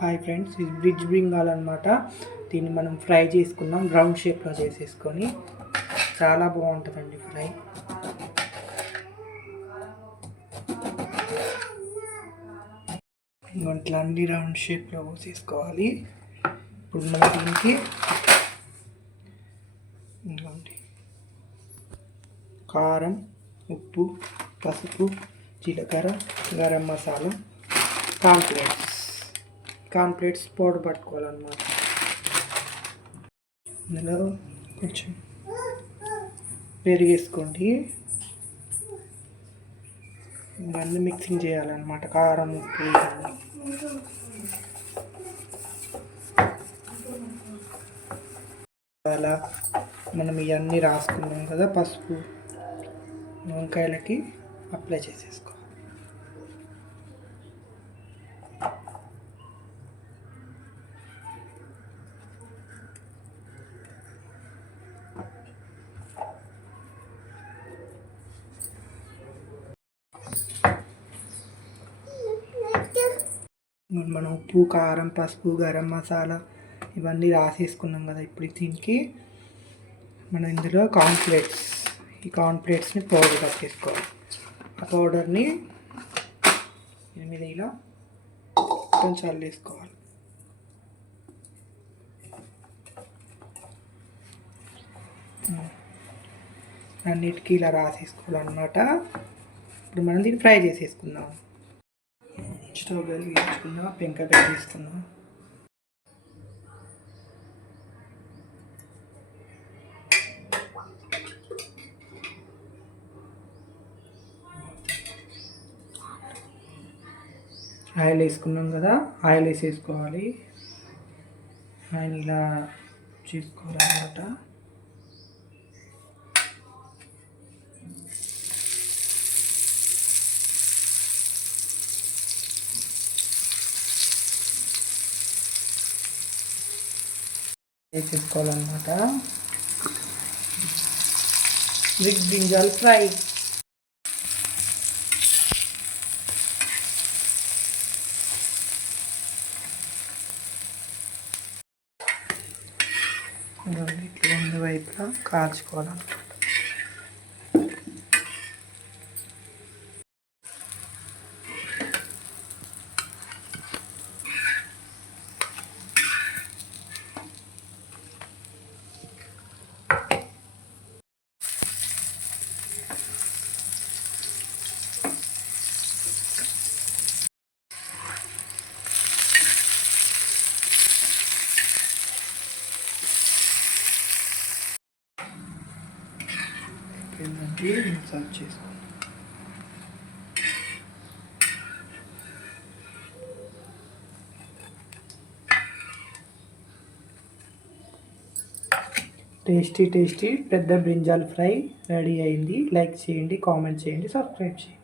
Hi friends ఇది bridge brinjal అనమాట దీన్ని మనం ఫ్రై చేసుకున్నాం రౌండ్ షేప్లో చేసేసుకొని. చాలా బాగుంటుందండి ఫ్రై. ఇట్లా అన్ని రౌండ్ షేప్లో పోసేసుకోవాలి. ఇప్పుడు మనం దీనికి ఇదిగోండి. కారం ఉప్పు పసుపు జీలకర్ర గరం మసాలా కాన్ప్లేట్స్ కాంప్లీట్ పౌడర్ పట్టుకోవాలన్నమాట. ఇందులో కొంచెం పెరిగేసుకోండి. ఇవన్నీ మిక్సింగ్ చేయాలన్నమాట. కారం ఉప్పు అలా మనం ఇవన్నీ రాసుకున్నాం కదా పసుపు వంకాయలకి అప్లై చేసేసుకోవాలి. మనం ఉప్పు కారం పసుపు గరం మసాలా ఇవన్నీ రాసేసుకున్నాం కదా ఇప్పుడు దీనికి. మనం ఇందులో కాన్ఫ్లేట్స్ ఈ కాన్ఫ్లేట్స్ని పౌడర్ పట్టేసుకోవాలి ఆ పౌడర్ని ఎనిమిది ఇలా కొంచెం చల్లేసుకోవాలి. అన్నిటికీ ఇలా రాసేసుకోవాలన్నమాట. ఇప్పుడు మనం దీన్ని ఫ్రై చేసేసుకుందాం. స్టవ్ వెలిగించుకున్నా పెంక పెట్టేసుకున్నాం ఆయిల్ వేసుకున్నాం కదా ఆయిల్ వేసేసుకోవాలి. ఆయిల్ ఇలా చేసుకోవాలన్నమాట. వేసేసుకోవాలన్నమాట. బిగ్ బ్రింజాల్ ఫ్రై ఇట్లా రెండు వైపులా కాల్చుకోవాలన్నమాట ఏంటంటే సర్వ్ చేసుకోండి టేస్టీ టేస్టీ పెద్ద బ్రింజాల్ ఫ్రై రెడీ అయింది. లైక్ చేయండి కామెంట్ చేయండి సబ్స్క్రైబ్ చేయండి.